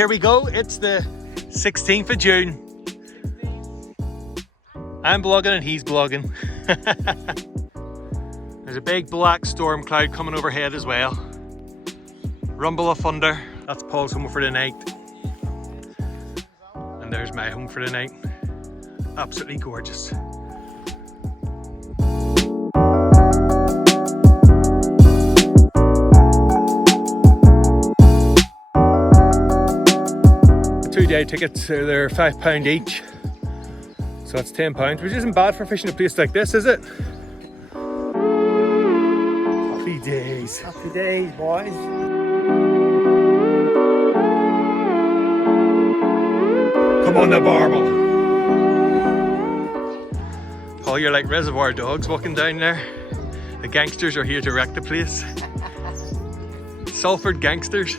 here we go. It's the 16th of June. I'm vlogging and he's vlogging. There's a big black storm cloud coming overhead as well. Rumble of thunder. That's Paul's home for the night. And there's my home for the night. Absolutely gorgeous. Two-day tickets, they're £5 each. So that's £10, which isn't bad for fishing a place like this, is it? Happy days. Happy days, boys. Come on the Barbel. Oh, you're like reservoir dogs walking down there. The gangsters are here to wreck the place. Salford gangsters.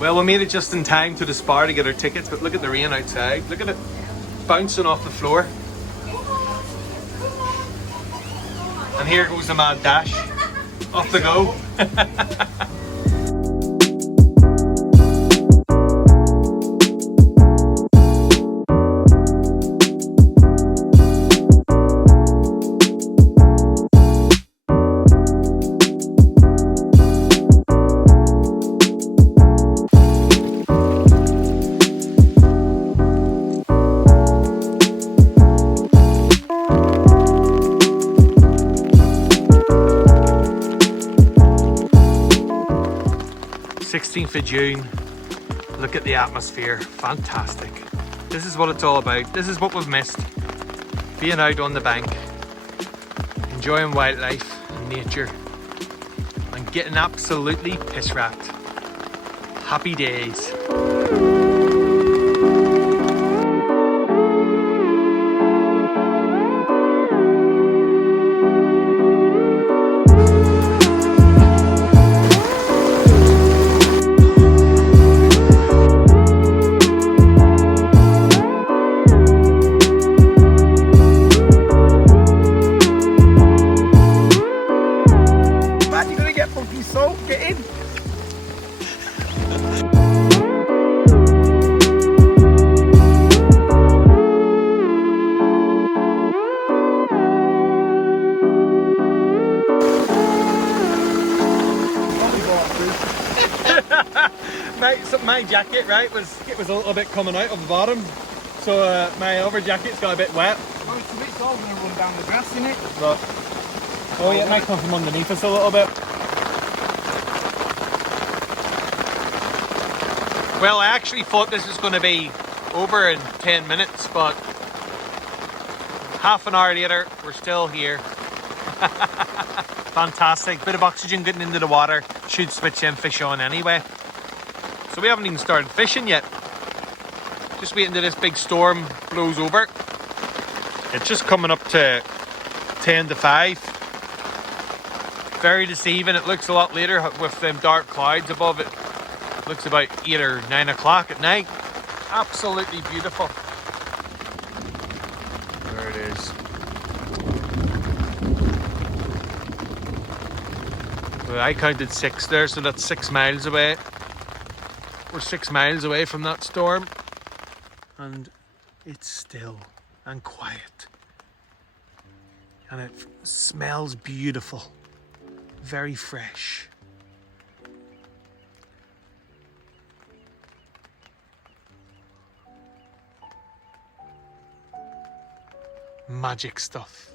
Well, we made it just in time to the Spar to get our tickets, but look at the rain outside. Look at it bouncing off the floor. And here goes the mad dash. Off the go. 16th of June. Look at the atmosphere. Fantastic. This is what it's all about. This is what we've missed. Being out on the bank, enjoying wildlife and nature, and getting absolutely piss wrapped. Happy days. My jacket, right, it was a little bit coming out of the bottom, so my over jacket's got a bit wet. Oh, it's all going to run down the grass, isn't it? But, oh yeah, it might come from underneath us a little bit. Well, I actually thought this was going to be over in 10 minutes, but half an hour later, we're still here. Fantastic. Bit of oxygen getting into the water. Should switch them fish on anyway. So we haven't even started fishing yet. Just waiting till this big storm blows over. It's just coming up to 10 to 5. Very deceiving. It looks a lot later with them dark clouds above it. Looks about 8 or 9 o'clock at night. Absolutely beautiful. There it is. Well, I counted 6 there, so that's 6 miles away. We're 6 miles away from that storm, and it's still and quiet, and it smells beautiful, very fresh. Magic stuff.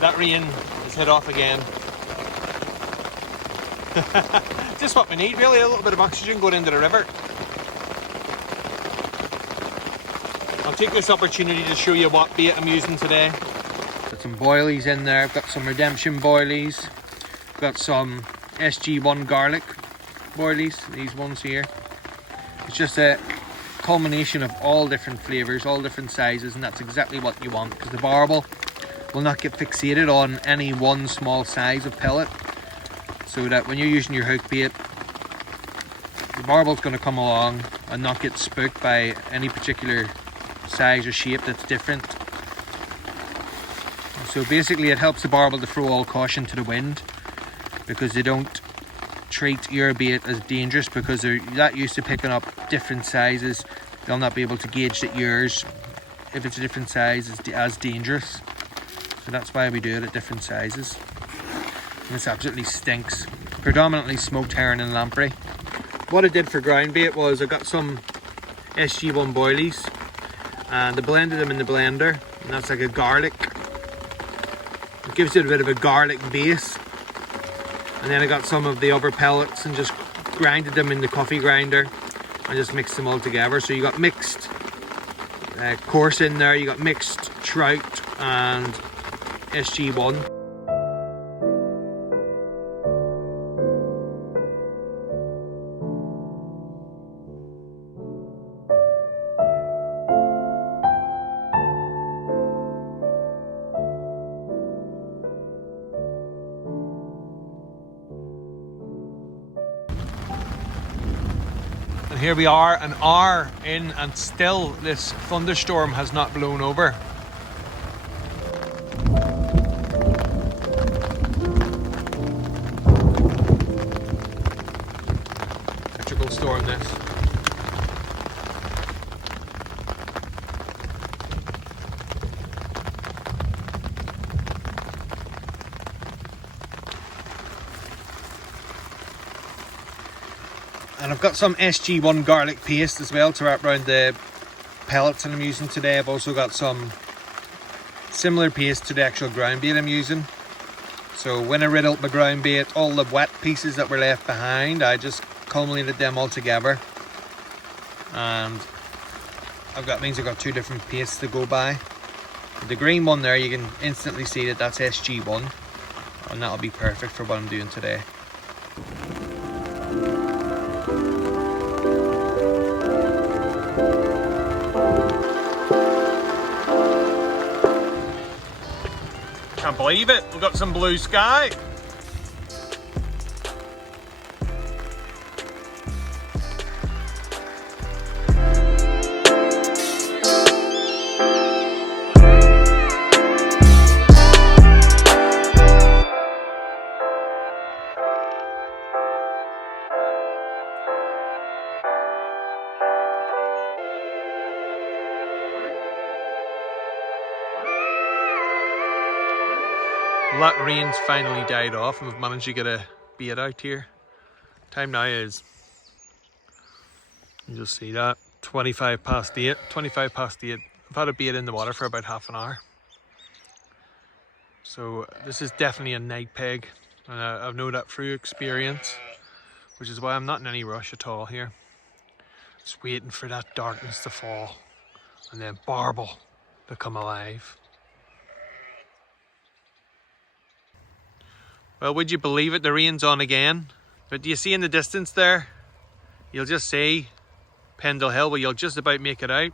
That rain has hit off again. Just what we need really, a little bit of oxygen going into the river. I'll take this opportunity to show you what bait I'm using today. some boilies in there. I've got some Redemption boilies. Got some SG1 garlic boilies, these ones here. It's just a culmination of all different flavours, all different sizes, and that's exactly what you want, because the barbel will not get fixated on any one small size of pellet, so that when you're using your hook bait, the barbel's going to come along and not get spooked by any particular size or shape that's different. So basically it helps the barbel to throw all caution to the wind, because they don't treat your bait as dangerous, because they're that used to picking up different sizes. They'll not be able to gauge that yours, if it's a different size, is as dangerous. So that's why we do it at different sizes. And this absolutely stinks. Predominantly smoked herring and lamprey. What I did for ground bait was I got some SG1 boilies and I blended them in the blender, and that's like a garlic. It gives it a bit of a garlic base. And then I got some of the other pellets and just grinded them in the coffee grinder and just mixed them all together. So you got mixed coarse in there, you got mixed trout and SG1. And here we are, an hour in, and still this thunderstorm has not blown over. Electrical storm this. And I've got some SG1 garlic paste as well to wrap around the pellets that I'm using today. I've also got some similar paste to the actual ground bait I'm using. So when I riddled my ground bait, all the wet pieces that were left behind, I just culminated them all together. And means I've got two different pastes to go by. The green one there, you can instantly see that that's SG1. And that'll be perfect for what I'm doing today. Can't believe it, we've got some blue sky. That rain's finally died off and we've managed to get a bait out here. Time now is, you just see that, 25 past 8. I've had a bait in the water for about half an hour. So this is definitely a night peg, and I've known that through experience, which is why I'm not in any rush at all here. Just waiting for that darkness to fall and then barbel to come alive. Well, would you believe it, the rain's on again. But do you see in the distance there? You'll just see Pendle Hill, but you'll just about make it out.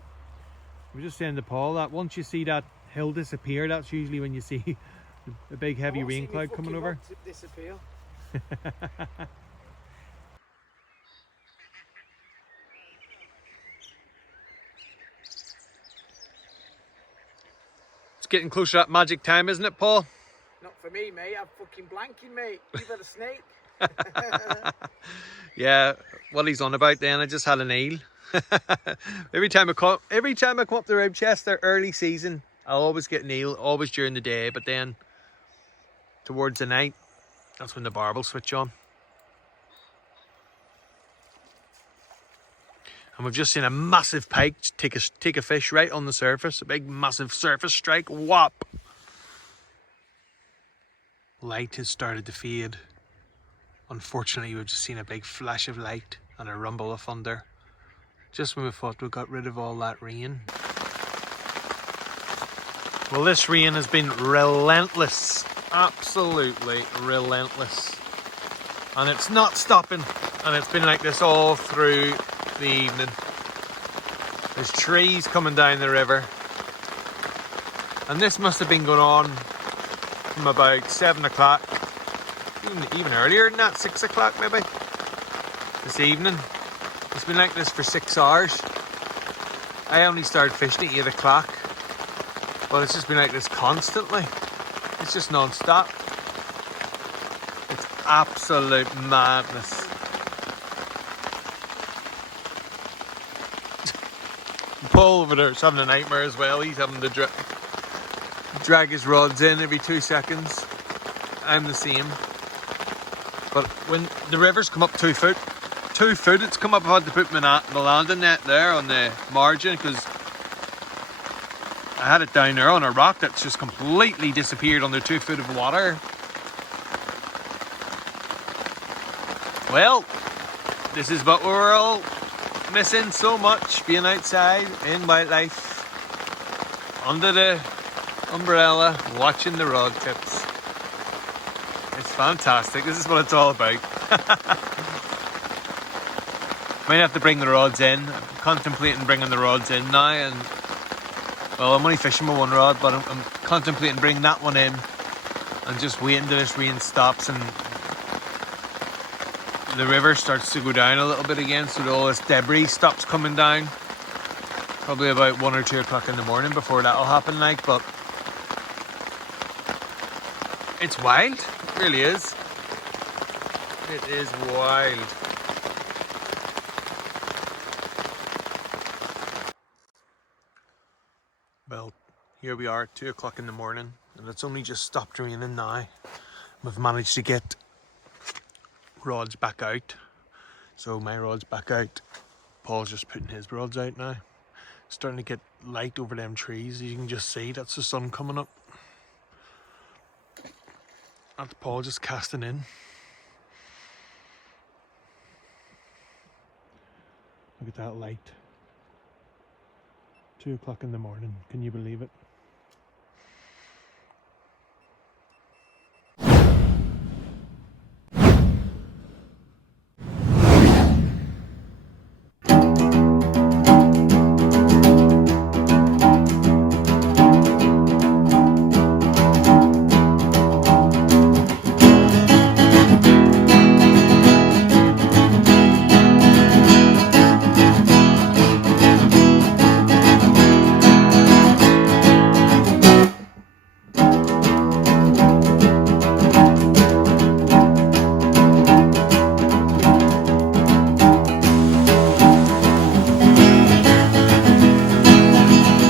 I'm just saying to Paul that once you see that hill disappear, that's usually when you see a big heavy rain cloud coming over. Disappear. It's getting closer to that magic time, isn't it, Paul? Not for me, mate. I'm fucking blanking, mate. You've had a snake. Yeah, what he's on about then, I just had an eel. every time I come up to Ribchester early season, I'll always get an eel, always during the day, but then towards the night, that's when the barbel switch on. And we've just seen a massive pike take a fish right on the surface, a big massive surface strike, whop. Light has started to fade. Unfortunately, we've just seen a big flash of light and a rumble of thunder. Just when we thought we got rid of all that rain. Well, this rain has been relentless, absolutely relentless, and it's not stopping, and it's been like this all through the evening. There's trees coming down the river, and this must have been going on from about 7 o'clock, even earlier than that, 6 o'clock maybe, this evening. It's been like this for 6 hours. I only started fishing at 8 o'clock. But it's just been like this constantly. It's just non-stop. It's absolute madness. Paul over there is having a nightmare as well. He's having to drag his rods in every 2 seconds. I'm the same. But when the river's come up 2 foot, it's come up. I've had to put my landing net there on the margin because I had it down there on a rock that's just completely disappeared under 2 foot of water. Well, this is what we're all missing so much, being outside in wildlife, under the umbrella, watching the rod tips. It's fantastic. This is what it's all about. Might have to bring the rods in. I'm contemplating bringing the rods in now, and well, I'm only fishing with one rod, but I'm contemplating bringing that one in and just waiting till this rain stops and the river starts to go down a little bit again, so that all this debris stops coming down. Probably about 1 or 2 o'clock in the morning before that'll happen, like, but it's wild. It really is. It is wild. Well, here we are at 2 o'clock in the morning, and it's only just stopped raining now. We've managed to get rods back out. So my rod's back out. Paul's just putting his rods out now. It's starting to get light over them trees. You can just see that's the sun coming up. That's Paul just casting in. Look at that light. 2 o'clock in the morning. Can you believe it?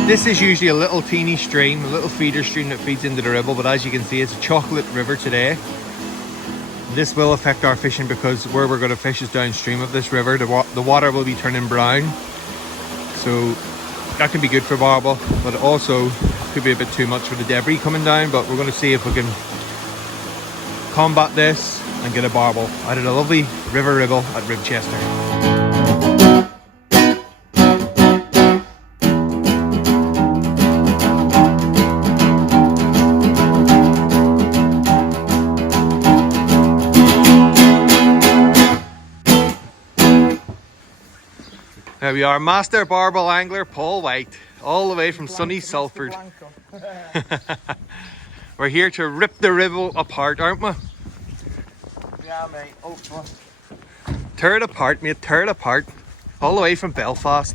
This is usually a little teeny stream, a little feeder stream that feeds into the Ribble, but as you can see, it's a chocolate river today. This will affect our fishing because where we're going to fish is downstream of this river. The water will be turning brown, so that can be good for barbel, but it also could be a bit too much for the debris coming down. But we're going to see if we can combat this and get a barbel out of the lovely River Ribble at Ribchester. There we are, master barbel angler Paul White, all the way from sunny Salford. We're here to rip the Ribble apart, aren't we? Yeah, mate. Oh, tear it apart, mate, tear it apart. All the way from Belfast.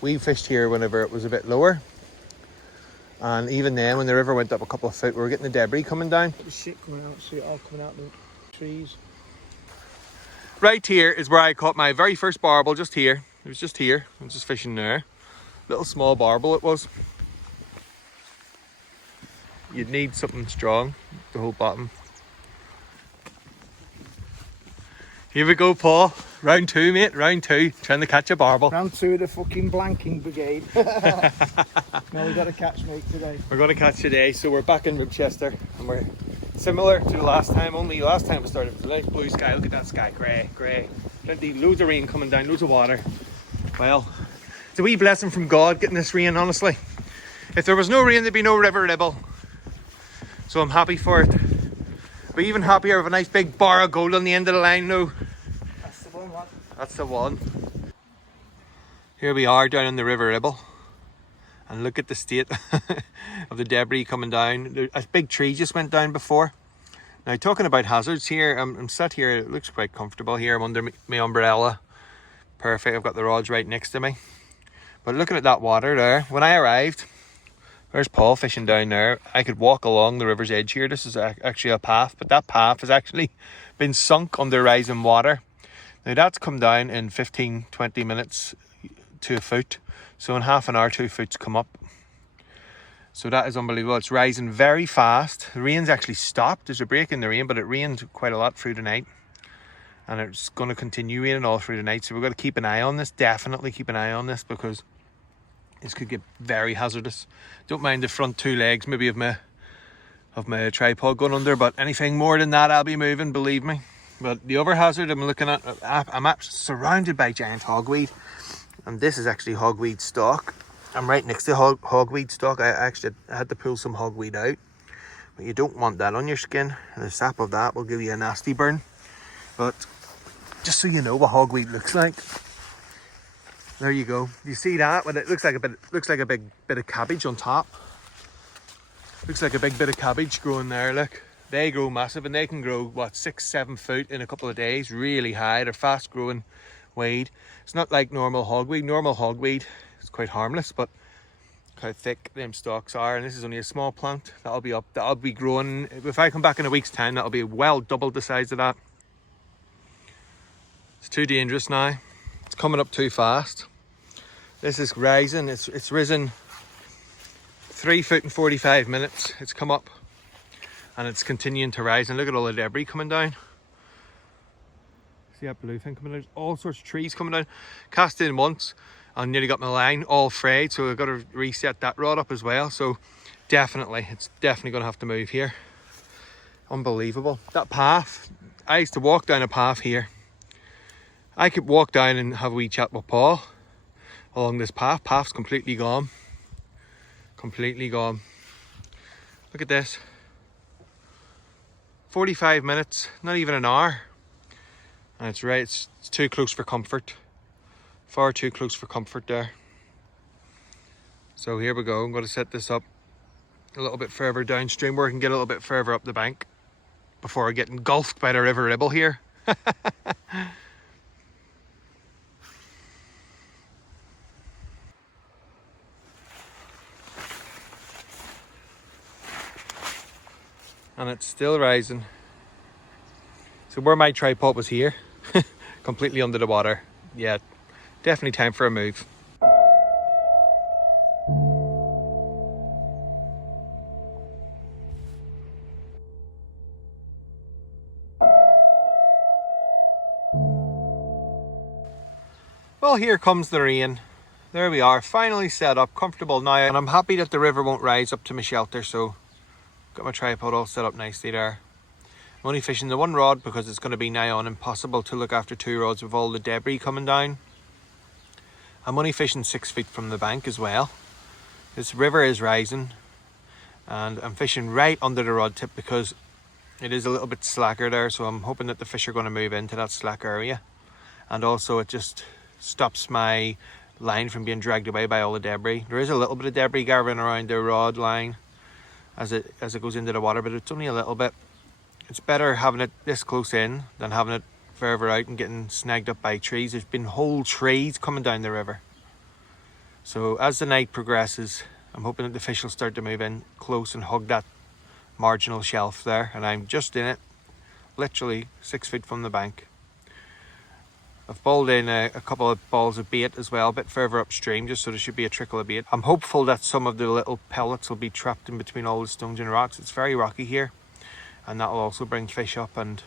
We fished here whenever it was a bit lower. And even then, when the river went up a couple of foot, we were getting the debris coming down. the shit coming out. See it all coming out the trees. Right here is where I caught my very first barbel, just here. It was just here. I was just fishing there. Little small barbel it was. You'd need something strong to hold bottom. Here we go, Paul. Round 2, mate. Round 2. Trying to catch a barbel. Round 2 of the fucking blanking brigade. No, we got to catch, mate, today. We're going to catch today, so we're back in Ribchester and we're similar to the last time, only last time we started with a nice blue sky. Look at that sky, grey. Plenty, loads of rain coming down, loads of water. Well, it's a wee blessing from God getting this rain, honestly. If there was no rain, there'd be no River Ribble. So I'm happy for it. But even happier with a nice big bar of gold on the end of the line now. That's the one, what? That's the one. Here we are down in the River Ribble. And look at the state of the debris coming down. A big tree just went down before. Now, talking about hazards here, I'm sat here, it looks quite comfortable here. I'm under my umbrella. Perfect, I've got the rods right next to me. But looking at that water there, when I arrived, there's Paul fishing down there. I could walk along the river's edge here. This is actually a path, but that path has actually been sunk under rising water. Now, that's come down in 15-20 minutes to a foot. So in half an hour, 2 foot's come up. So that is unbelievable. It's rising very fast. The rain's actually stopped. There's a break in the rain, but it rained quite a lot through the night. And it's going to continue raining all through the night. So we've got to keep an eye on this. Definitely keep an eye on this, because this could get very hazardous. Don't mind the front 2 legs maybe of my tripod going under, but anything more than that, I'll be moving, believe me. But the other hazard I'm looking at, I'm surrounded by giant hogweed. And this is actually hogweed stock. I'm right next to hogweed stock. I had to pull some hogweed out. But you don't want that on your skin. The sap of that will give you a nasty burn. But just so you know what hogweed looks like. There you go. You see that? Well, it looks like a big bit of cabbage on top. Looks like a big bit of cabbage growing there, look. They grow massive, and they can grow, what, 6-7 foot in a couple of days. Really high. They're fast growing weed. It's not like normal hogweed. Normal hogweed is quite harmless, but how thick them stalks are. And this is only a small plant. That'll be up. That'll be growing. If I come back in a week's time, that'll be well double the size of that. It's too dangerous now. It's coming up too fast. This is rising. It's risen 3 foot in 45 minutes. It's come up and it's continuing to rise. And look at all the debris coming down. See that blue thing coming down? All sorts of trees coming down. Cast in once and nearly got my line all frayed, so I've got to reset that rod up as well. So definitely, it's definitely going to have to move here. Unbelievable. That path, I used to walk down a path here. I could walk down and have a wee chat with Paul along this path. Path's completely gone. Completely gone. Look at this. 45 minutes, not even an hour. And it's right, it's too close for comfort. Far too close for comfort there. So here we go. I'm going to set this up a little bit further downstream where I can get a little bit further up the bank before I get engulfed by the River Ribble here. And it's still rising. So where my tripod was here, completely under the water. Yeah, definitely time for a move. Well, here comes the rain. There we are, finally set up, comfortable now. And I'm happy that the river won't rise up to my shelter, so got my tripod all set up nicely there. I'm only fishing the one rod because it's going to be nigh on impossible to look after 2 rods with all the debris coming down. I'm only fishing 6 feet from the bank as well. This river is rising and I'm fishing right under the rod tip because it is a little bit slacker there, so I'm hoping that the fish are going to move into that slack area. And also it just stops my line from being dragged away by all the debris. There is a little bit of debris gathering around the rod line as it goes into the water, but it's only a little bit. It's better having it this close in than having it further out and getting snagged up by trees. There's been whole trees coming down the river. So as the night progresses, I'm hoping that the fish will start to move in close and hug that marginal shelf there, and I'm just in it, literally 6 feet from the bank. I've balled in a couple of balls of bait as well, a bit further upstream, just so there should be a trickle of bait. I'm hopeful that some of the little pellets will be trapped in between all the stones and rocks. It's very rocky here, and that will also bring fish up. And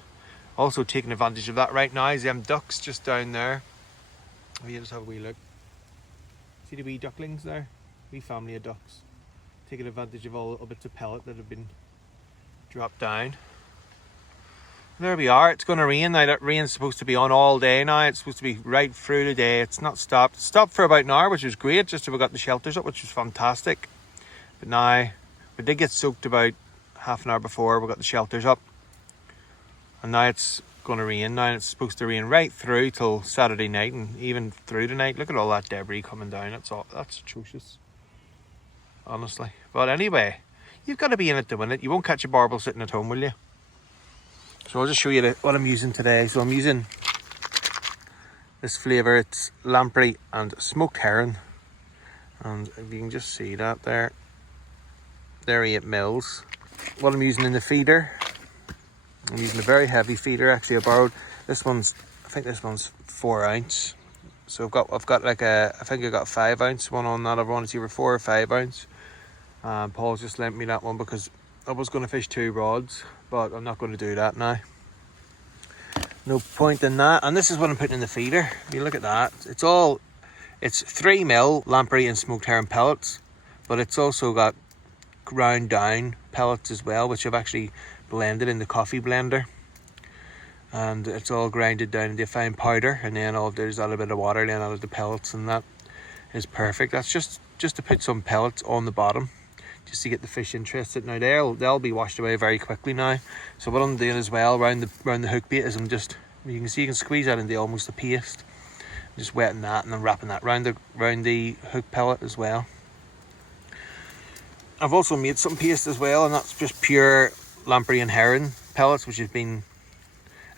also taking advantage of that right now is them ducks just down there. Oh, you just have a wee look. See the wee ducklings there? Wee family of ducks. Taking advantage of all the little bits of pellet that have been dropped down. There we are. It's going to rain now. That rain's supposed to be on all day now. It's supposed to be right through the day. It's not stopped. It stopped for about an hour, which was great, just till we got the shelters up, which was fantastic. But now, we did get soaked about half an hour before we got the shelters up. And now it's going to rain now. And it's supposed to rain right through till Saturday night and even through the night. Look at all that debris coming down. That's atrocious. Honestly. But anyway, you've got to be in it to win it. You won't catch a barbel sitting at home, will you? So I'll just show you what I'm using today. So I'm using this flavour. It's lamprey and smoked herring. And if you can just see that there. They're 8 mils. What I'm using in the feeder. I'm using a very heavy feeder. Actually, I borrowed this one's. I think this one's 4 ounce. So I've got like I think I got a 5 ounce one on that. I've wanted either 4 or 5 ounce. Paul's just lent me that one because I was going to fish 2 rods, but I'm not going to do that now. No point in that. And this is what I'm putting in the feeder. You look at that. It's 3 mil lamprey and smoked herring pellets, but it's also got ground down pellets as well, which I've actually blended in the coffee blender. And it's all grinded down into a fine powder, and then there's a little bit of water then out of the pellets, and that is perfect. That's just to put some pellets on the bottom, just to get the fish interested. Now they'll be washed away very quickly now. So what I'm doing as well around the hook bait is you can squeeze that into almost a paste. I'm just wetting that and then wrapping that round the hook pellet as well. I've also made some paste as well, and that's just pure lamprey and herring pellets, which has been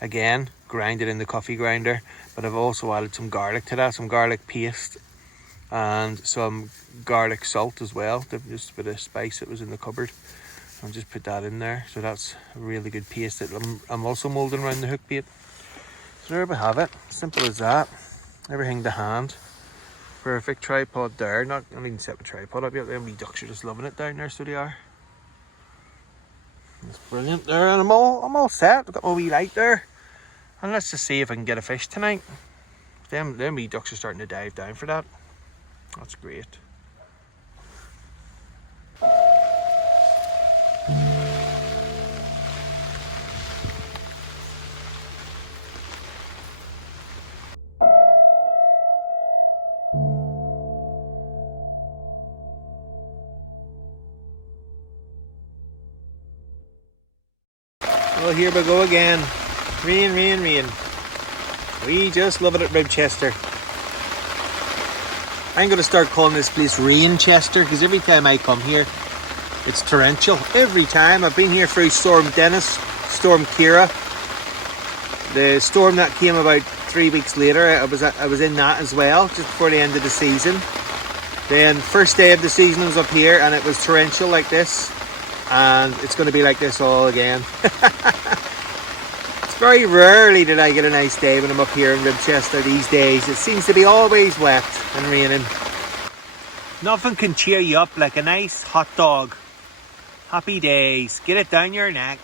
again grinded in the coffee grinder. But I've also added some garlic to that, some garlic paste and some garlic salt as well, just a bit of spice that was in the cupboard. I'll just put that in there. So that's a really good paste that I'm also moulding around the hook bait. So there we have it, simple as that. Everything to hand. Perfect tripod there. I didn't even set my tripod up yet. The wee ducks are just loving it down there, so they are. That's brilliant there, and I'm all set. I've got my wee light there. And let's just see if I can get a fish tonight. Them wee ducks are starting to dive down for that. That's great. Well, here we go again. Rain, rain, rain. We just love it at Ribchester. I'm going to start calling this place Rainchester, because every time I come here, it's torrential. Every time. I've been here through Storm Dennis, Storm Kira. The storm that came about 3 weeks later, I was in that as well, just before the end of the season. Then first day of the season I was up here, and it was torrential like this. And it's going to be like this all again. It's very rarely that I get a nice day when I'm up here in Ribchester these days. It seems to be always wet and raining. Nothing can cheer you up like a nice hot dog. Happy days. Get it down your neck.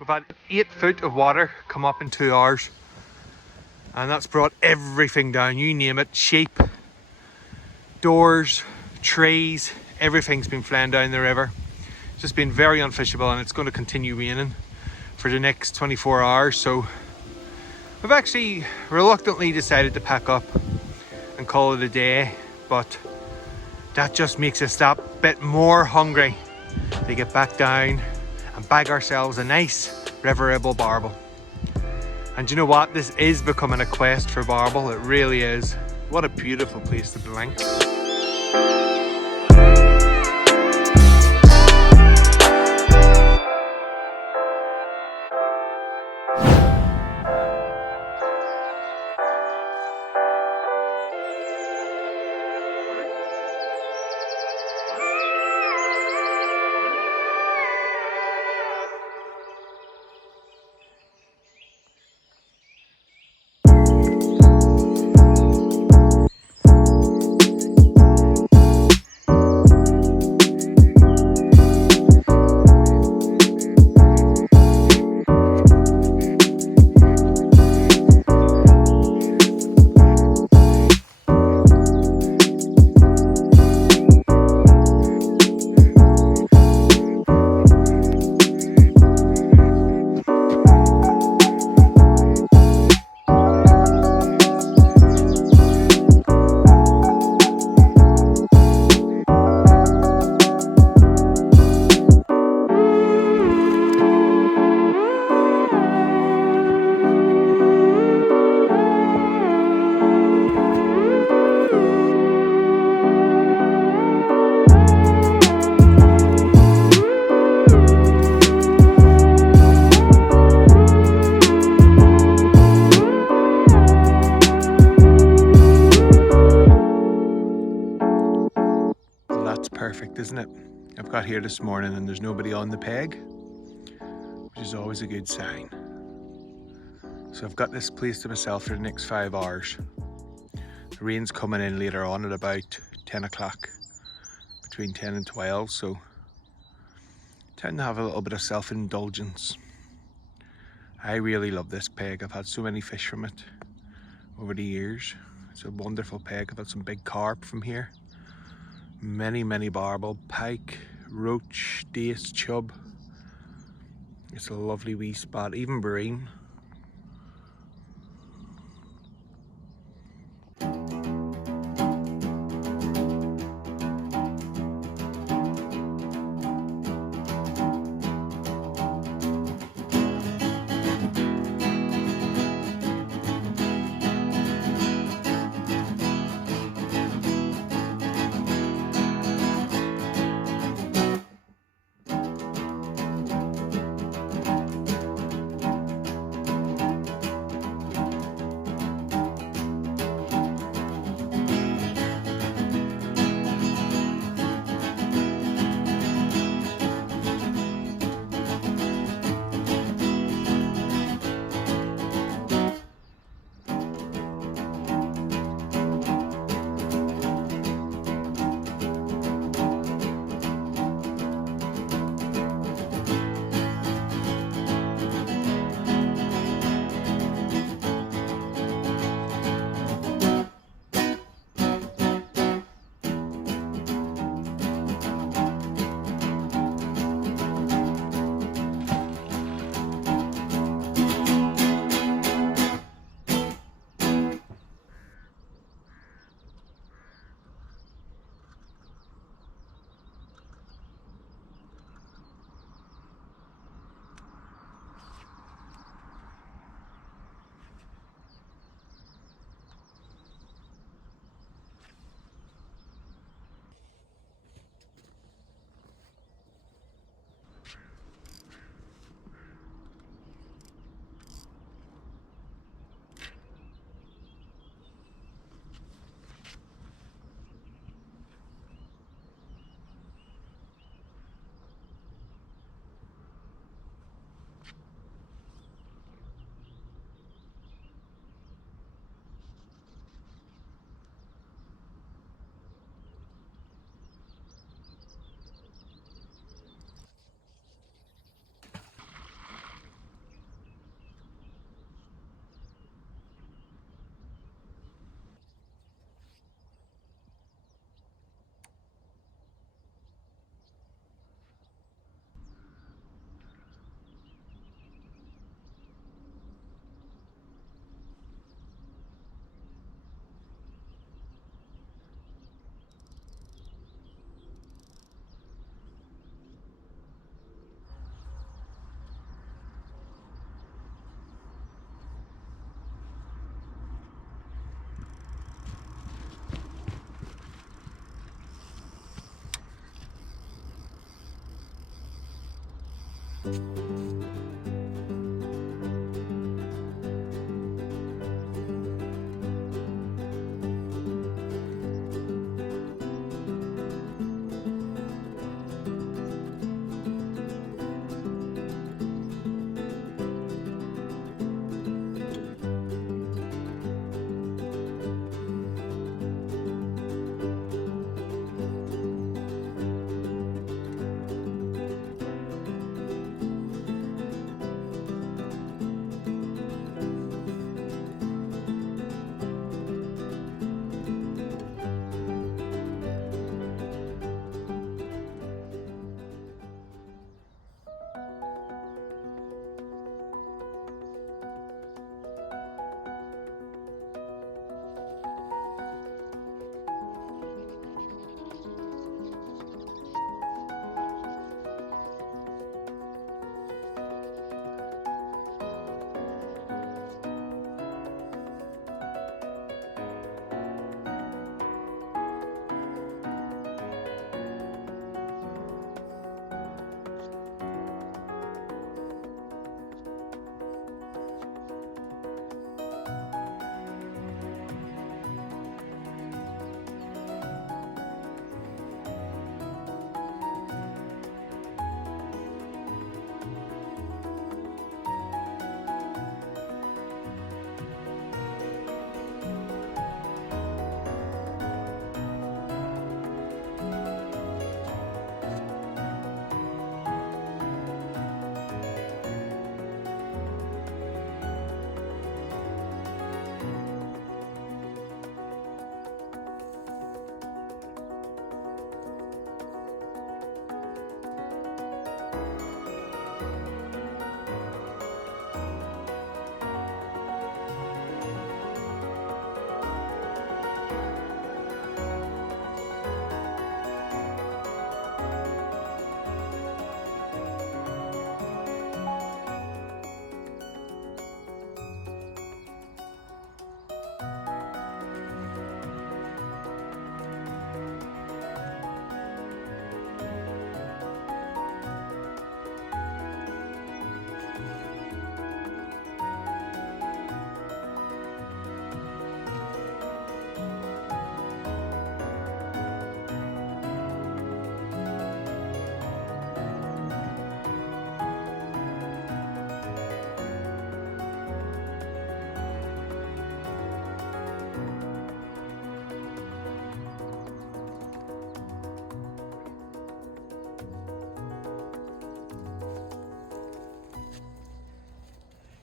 We've had 8 foot of water come up in 2 hours, and that's brought everything down, you name it. Sheep, doors, trees, everything's been flying down the river. It's just been very unfishable, and it's going to continue raining for the next 24 hours. So we've actually reluctantly decided to pack up and call it a day, but that just makes us stop bit more hungry to get back down and bag ourselves a nice Ribble barbel. And you know what? This is becoming a quest for barbel. It really is. What a beautiful place to blank. Perfect, isn't it? I've got here this morning and there's nobody on the peg, which is always a good sign. So I've got this place to myself for the next 5 hours. The rain's coming in later on at about 10 o'clock, between 10 and 12, so I tend to have a little bit of self-indulgence. I really love this peg. I've had so many fish from it over the years. It's a wonderful peg. I've had some big carp from here. Many barbel, pike, roach, dace, chub. It's a lovely wee spot, even bream.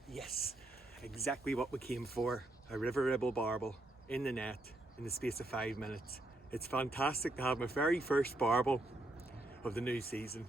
Yes, exactly what we came for. A river Ribble barbel in the net in the space of 5 minutes. It's fantastic to have my very first barbel of the new season.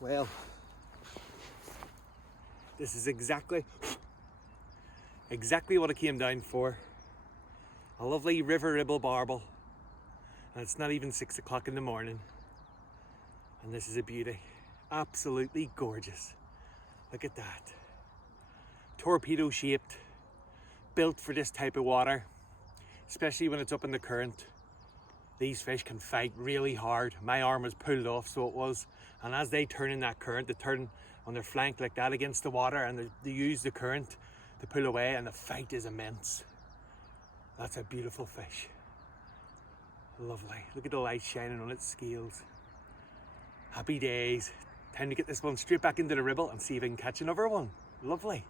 Well, this is exactly what I came down for. A lovely river Ribble barbel, and it's not even 6 o'clock in the morning, and this is a beauty. Absolutely gorgeous. Look at that. Torpedo shaped, built for this type of water, especially when it's up in the current. These fish can fight really hard. My arm was pulled off, so it was. And as they turn in that current, they turn on their flank like that against the water, and they use the current to pull away, and the fight is immense. That's a beautiful fish. Lovely. Look at the light shining on its scales. Happy days. Time to get this one straight back into the Ribble and see if I can catch another one. Lovely.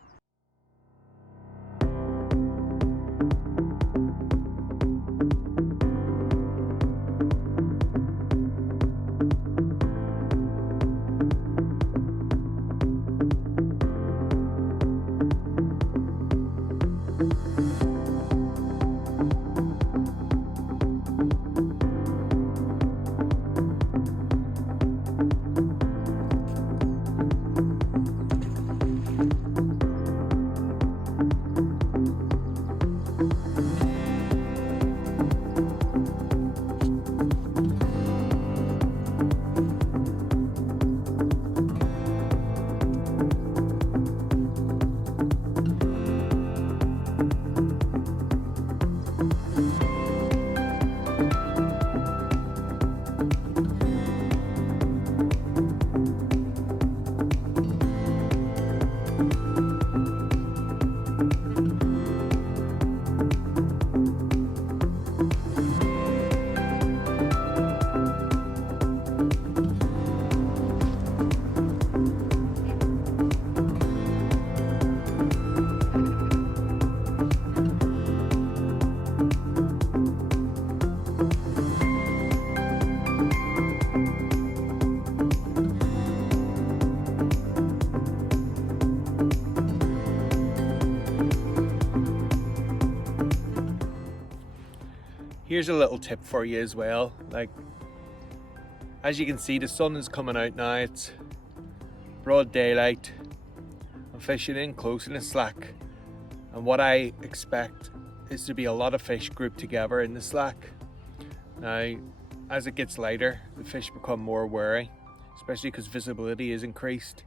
here's a little tip for you as well. Like, as you can see, the sun is coming out now. It's broad daylight. I'm fishing in close in the slack, and what I expect is to be a lot of fish grouped together in the slack. Now, as it gets lighter, the fish become more wary, especially because visibility is increased.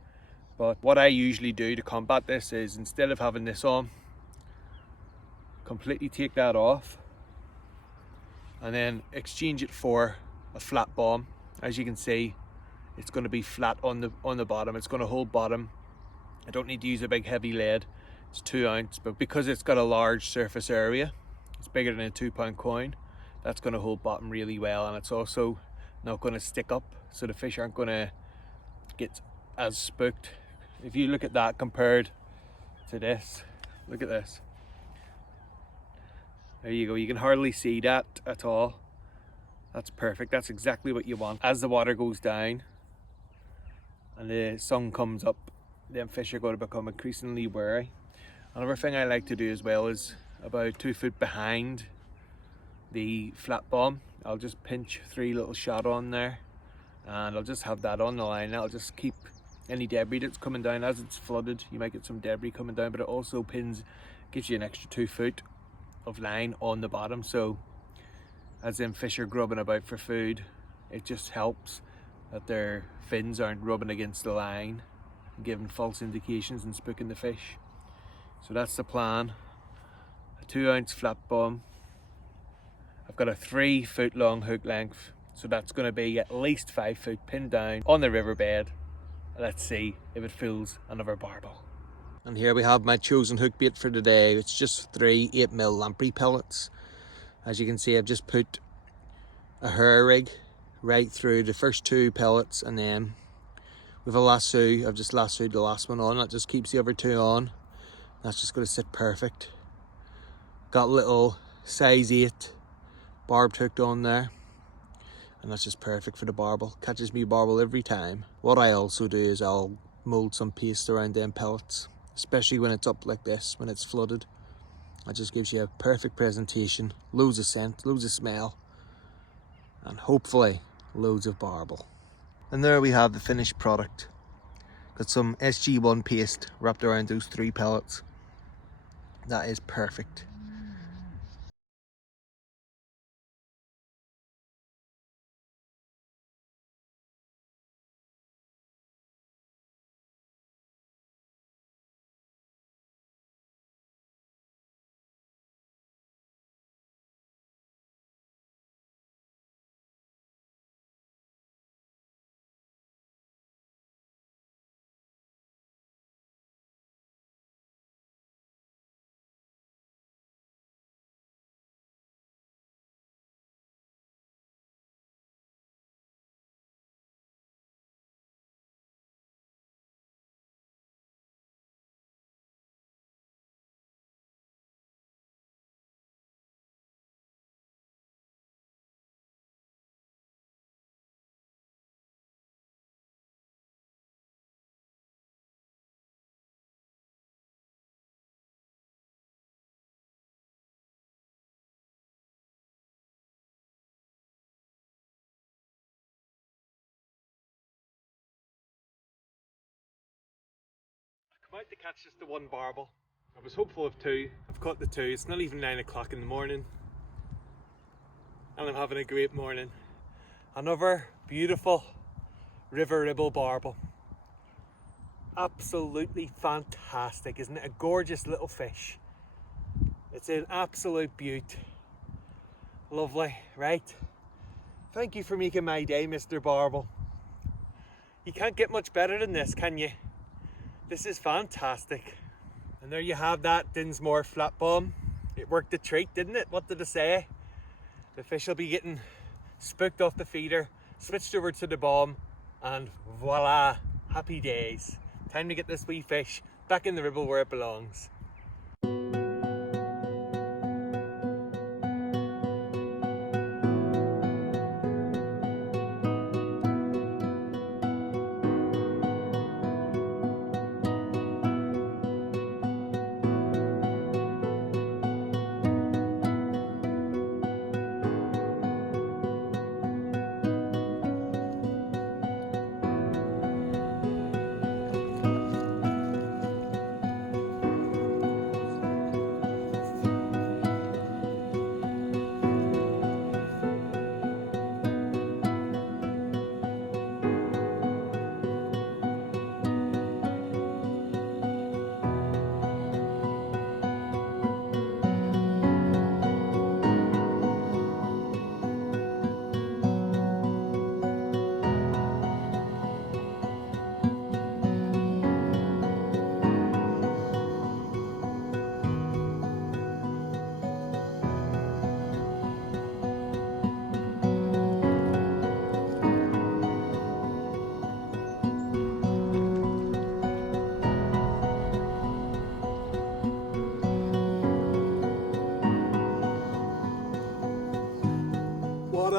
But what I usually do to combat this is, instead of having this on, completely take that off and then exchange it for a flat bomb. As you can see, it's going to be flat on the bottom. It's going to hold bottom. I don't need to use a big heavy lead. It's 2 ounce, but because it's got a large surface area, it's bigger than a £2 coin, that's going to hold bottom really well, and it's also not going to stick up, so the fish aren't going to get as spooked. If you look at that compared to this, look at this. There you go, you can hardly see that at all. That's perfect, that's exactly what you want. As the water goes down and the sun comes up, then fish are going to become increasingly wary. Another thing I like to do as well is, about 2 foot behind the flat bomb, I'll just pinch 3 little shot on there, and I'll just have that on the line. I'll just keep any debris that's coming down. As it's flooded, you might get some debris coming down, but it also gives you an extra 2 foot of line on the bottom, so as them fish are grubbing about for food, it just helps that their fins aren't rubbing against the line, giving false indications and spooking the fish. So that's the plan. A 2 ounce flat bomb. I've got a 3 foot long hook length, so that's going to be at least 5 foot pinned down on the riverbed. Let's see if it fools another barbel. And here we have my chosen hook bait for today. It's just 3 8mm lamprey pellets. As you can see, I've just put a hair rig right through the first 2 pellets, and then with a lasso, I've just lassoed the last one on. That just keeps the other 2 on. That's just going to sit perfect. Got little size 8 barbed hooked on there, and that's just perfect for the barbel. Catches me barbel every time. What I also do is I'll mold some paste around them pellets, especially when it's up like this, when it's flooded. That just gives you a perfect presentation, loads of scent, loads of smell, and hopefully loads of barbel. And there we have the finished product. Got some SG1 paste wrapped around those 3 pellets. That is perfect. Come out to catch just the 1 barbel. I was hopeful of 2. I've caught the 2. It's not even 9 o'clock in the morning, and I'm having a great morning. Another beautiful river Ribble barbel. Absolutely fantastic, isn't it? A gorgeous little fish. It's an absolute beaut. Lovely, right? Thank you for making my day, Mr. Barbel. You can't get much better than this, can you? This is fantastic. And there you have that Dinsmore flat bomb. It worked a treat, didn't it? What did I say? The fish will be getting spooked off the feeder, switched over to the bomb, and voila, happy days. Time to get this wee fish back in the Ribble where it belongs.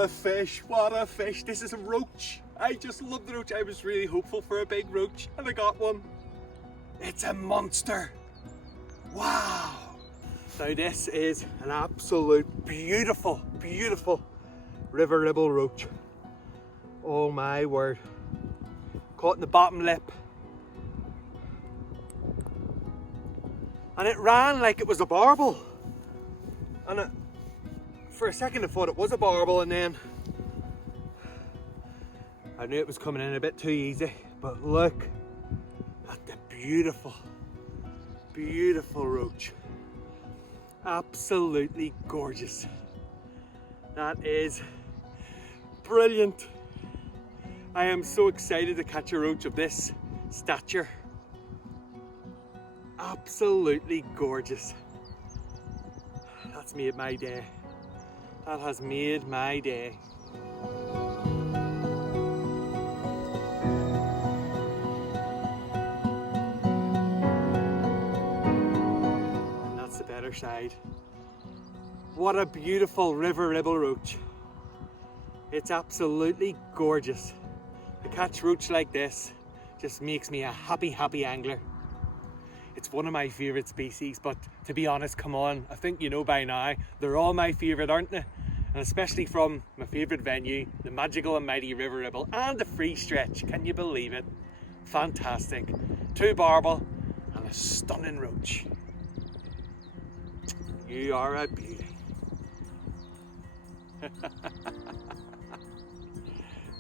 a fish, what a fish. This is a roach. I just love the roach. I was really hopeful for a big roach and I got one. It's a monster. Wow. Now this is an absolute beautiful, beautiful river Ribble roach. Oh my word. Caught in the bottom lip. And it ran like it was a barbel. And for a second I thought it was a barbel, and then I knew it was coming in a bit too easy. But look at the beautiful, beautiful roach. Absolutely gorgeous. That is brilliant. I am so excited to catch a roach of this stature. Absolutely gorgeous. That's made my day. That has made my day. And that's the better side. What a beautiful river Ribble roach. It's absolutely gorgeous. To catch roach like this just makes me a happy, happy angler. It's one of my favourite species, but to be honest, come on, I think you know by now, they're all my favourite, aren't they? And especially from my favourite venue, the magical and mighty River Ribble and the free stretch. Can you believe it? Fantastic. 2 barbel and a stunning roach. You are a beauty.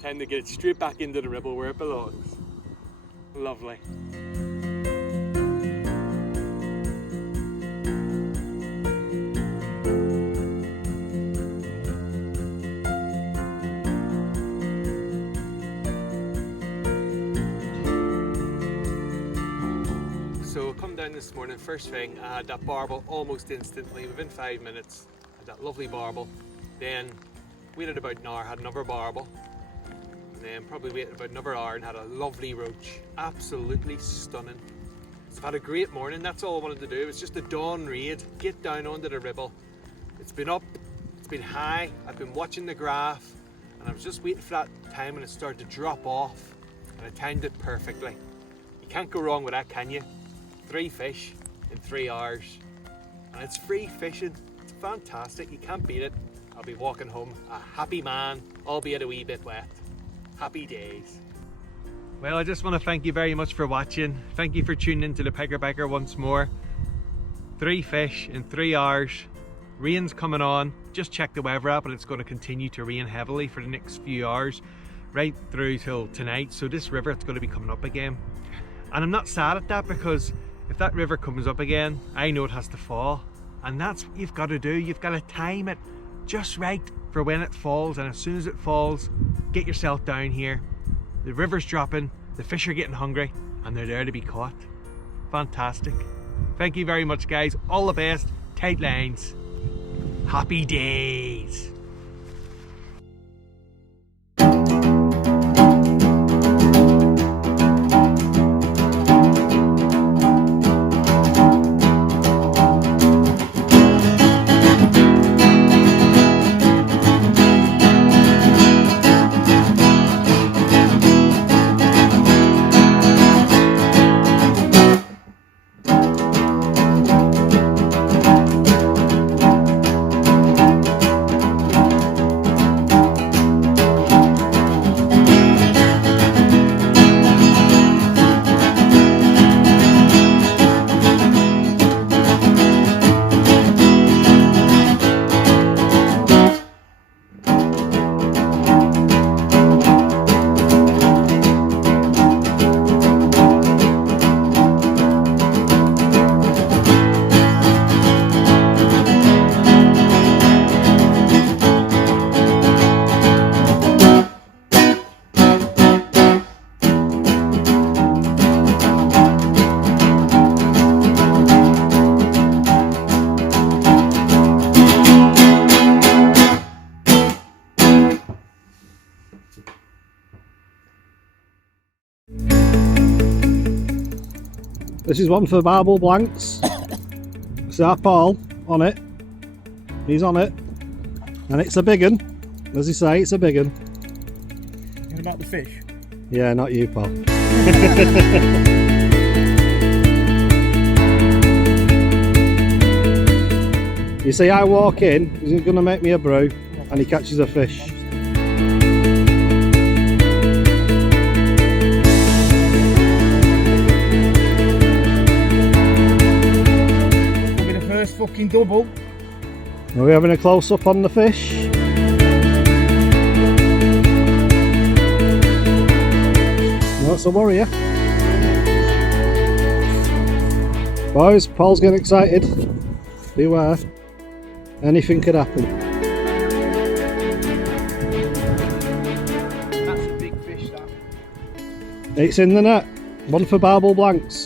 Time to get it straight back into the Ribble where it belongs. Lovely. So come down this morning, first thing, I had that barbel almost instantly, within 5 minutes. I had that lovely barbel. Then waited about an hour, had another barbel. And then probably waited about another hour and had a lovely roach. Absolutely stunning. So I've had a great morning. That's all I wanted to do. It's just a dawn raid. Get down onto the Ribble. It's been up, it's been high. I've been watching the graph and I was just waiting for that time when it started to drop off, and I timed it perfectly. You can't go wrong with that, can you? 3 fish in 3 hours. And it's free fishing. It's fantastic. You can't beat it. I'll be walking home a happy man, albeit a wee bit wet. Happy days. Well, I just want to thank you very much for watching. Thank you for tuning into the Piker Biker once more. 3 fish in 3 hours. Rain's coming on. Just check the weather app and it's going to continue to rain heavily for the next few hours, right through till tonight. So this river, it's going to be coming up again. And I'm not sad at that, because if that river comes up again, I know it has to fall. And that's what you've got to do. You've got to time it just right for when it falls, and as soon as it falls, get yourself down here. The river's dropping, the fish are getting hungry, and they're there to be caught. Fantastic. Thank you very much, guys. All the best. Tight lines. Happy days. This is one for Barbel Blanks. It's our Paul on it. He's on it. And it's a big one. As you say, it's a big one. And about the fish? Yeah, not you, pal. You see, I walk in, he's going to make me a brew, and he catches a fish. Could be the first fucking double. Are we having a close-up on the fish? That's a worrier. Boys, Paul's getting excited. Beware. Anything could happen. That's a big fish, that. It's in the net. One for Barbel Blanks.